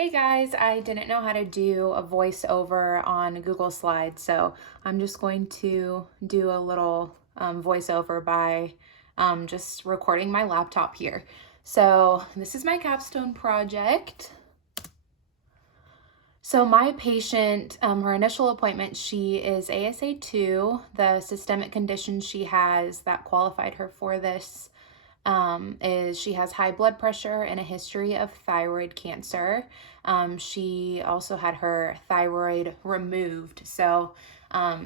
Hey guys, I didn't know how to do a voiceover on Google Slides, so I'm just going to do a little voiceover by just recording my laptop here. So this is my capstone project. So my patient, her initial appointment, she is ASA2. The systemic condition she has that qualified her for this is she has high blood pressure and a history of thyroid cancer. She also had her thyroid removed. So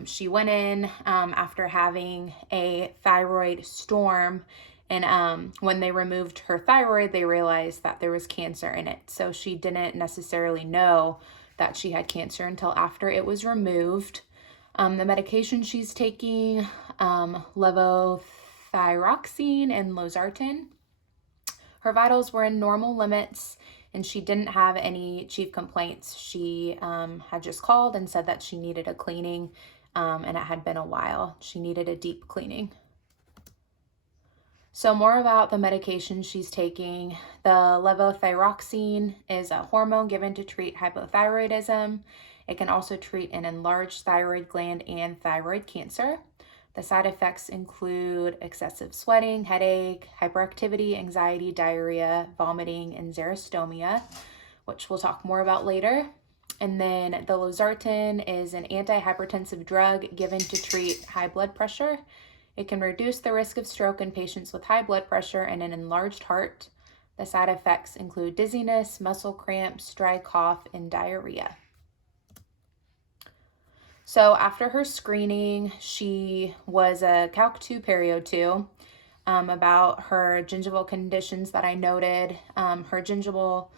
she went in after having a thyroid storm. And when they removed her thyroid, they realized that there was cancer in it. So she didn't necessarily know that she had cancer until after it was removed. The medication she's taking, levothyroxine and losartan. Her vitals were in normal limits and she didn't have any chief complaints. She had just called and said that she needed a cleaning and it had been a while. She needed a deep cleaning. So more about the medication she's taking. The levothyroxine is a hormone given to treat hypothyroidism. It can also treat an enlarged thyroid gland and thyroid cancer. The side effects include excessive sweating, headache, hyperactivity, anxiety, diarrhea, vomiting, and xerostomia, which we'll talk more about later. And then the losartan is an antihypertensive drug given to treat high blood pressure. It can reduce the risk of stroke in patients with high blood pressure and an enlarged heart. The side effects include dizziness, muscle cramps, dry cough, and diarrhea. So after her screening, she was a Calc 2 Perio 2. About her gingival conditions that I noted, her gingival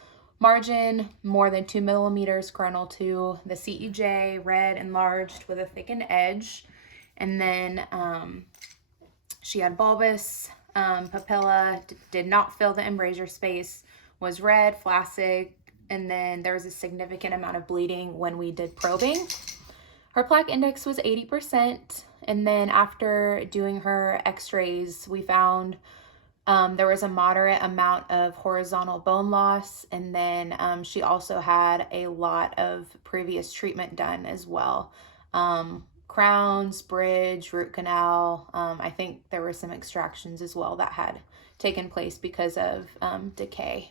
margin more than 2 millimeters coronal to the CEJ, red, enlarged with a thickened edge. And then she had bulbous papilla, did not fill the embrasure space, was red, flaccid, and then there was a significant amount of bleeding when we did probing. Her plaque index was 80%, and then after doing her x-rays, we found there was a moderate amount of horizontal bone loss, and then she also had a lot of previous treatment done as well. Crowns, bridge, root canal. I think there were some extractions as well that had taken place because of decay.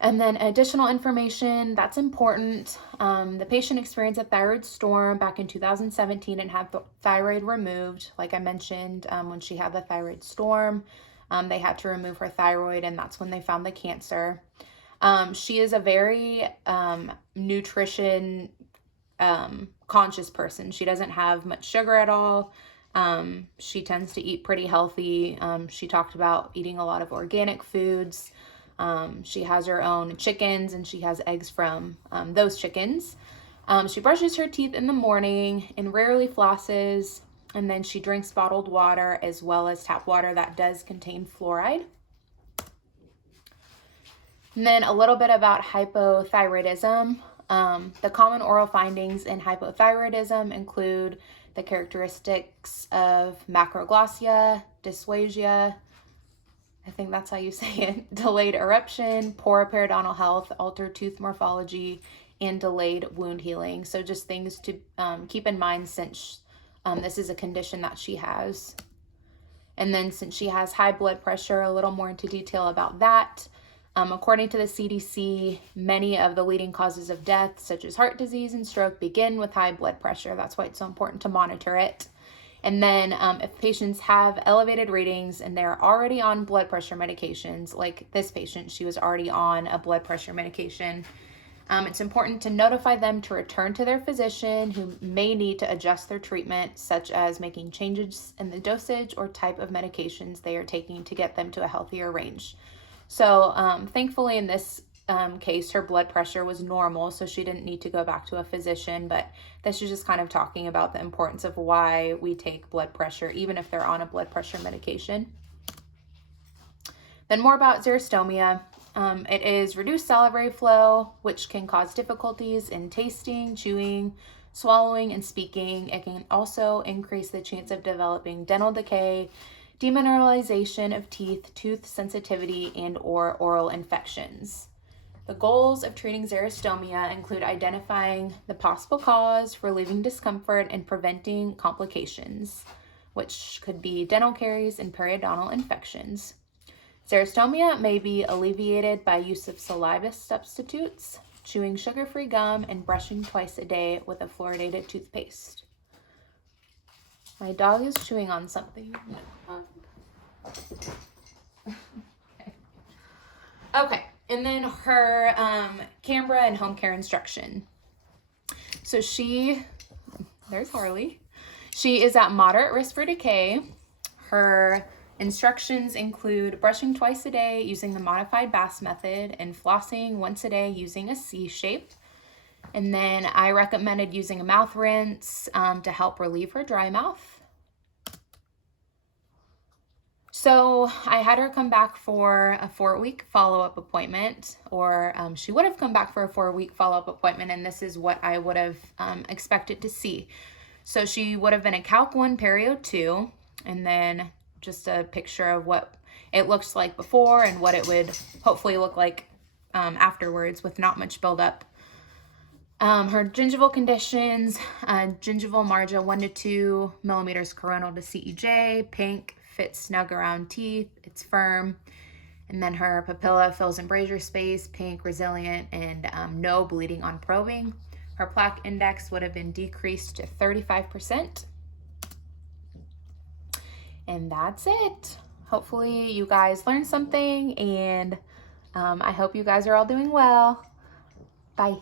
And then additional information that's important. The patient experienced a thyroid storm back in 2017 and had the thyroid removed. Like I mentioned, when she had the thyroid storm, they had to remove her thyroid, and that's when they found the cancer. She is a very nutrition conscious person. She doesn't have much sugar at all. She tends to eat pretty healthy. She talked about eating a lot of organic foods. She has her own chickens and she has eggs from those chickens. She brushes her teeth in the morning and rarely flosses. And then she drinks bottled water as well as tap water that does contain fluoride. And then a little bit about hypothyroidism. The common oral findings in hypothyroidism include the characteristics of macroglossia, dysplasia, I think that's how you say it, delayed eruption, poor periodontal health, altered tooth morphology, and delayed wound healing. So just things to keep in mind since this is a condition that she has. And then since she has high blood pressure, a little more into detail about that. According to the CDC, many of the leading causes of death, such as heart disease and stroke, begin with high blood pressure. That's why it's so important to monitor it. And then if patients have elevated readings and they're already on blood pressure medications, like this patient, she was already on a blood pressure medication, it's important to notify them to return to their physician who may need to adjust their treatment, such as making changes in the dosage or type of medications they are taking to get them to a healthier range. So thankfully in this case, her blood pressure was normal, so she didn't need to go back to a physician, but this is just kind of talking about the importance of why we take blood pressure, even if they're on a blood pressure medication. Then more about xerostomia. It is reduced salivary flow, which can cause difficulties in tasting, chewing, swallowing, and speaking. It can also increase the chance of developing dental decay, demineralization of teeth, tooth sensitivity, and or oral infections. The goals of treating xerostomia include identifying the possible cause, relieving discomfort, and preventing complications, which could be dental caries and periodontal infections. Xerostomia may be alleviated by use of saliva substitutes, chewing sugar-free gum, and brushing twice a day with a fluoridated toothpaste. My dog is chewing on something. Okay, and then her camera and home care instruction. So there's Harley. She is at moderate risk for decay. Her instructions include brushing twice a day using the modified Bass method and flossing once a day using a C shape. And then I recommended using a mouth rinse to help relieve her dry mouth. So I had her come back for a 4-week follow-up appointment, or she would have come back for a 4-week follow-up appointment, and this is what I would have expected to see. So she would have been a Calc 1 Perio 2, and then just a picture of what it looks like before and what it would hopefully look like afterwards with not much buildup. Her gingival conditions, gingival margin 1 to 2 millimeters coronal to CEJ, pink, fits snug around teeth, it's firm. And then her papilla fills in brazier space, pink, resilient, and no bleeding on probing. Her plaque index would have been decreased to 35%. And that's it. Hopefully you guys learned something, and I hope you guys are all doing well. Bye.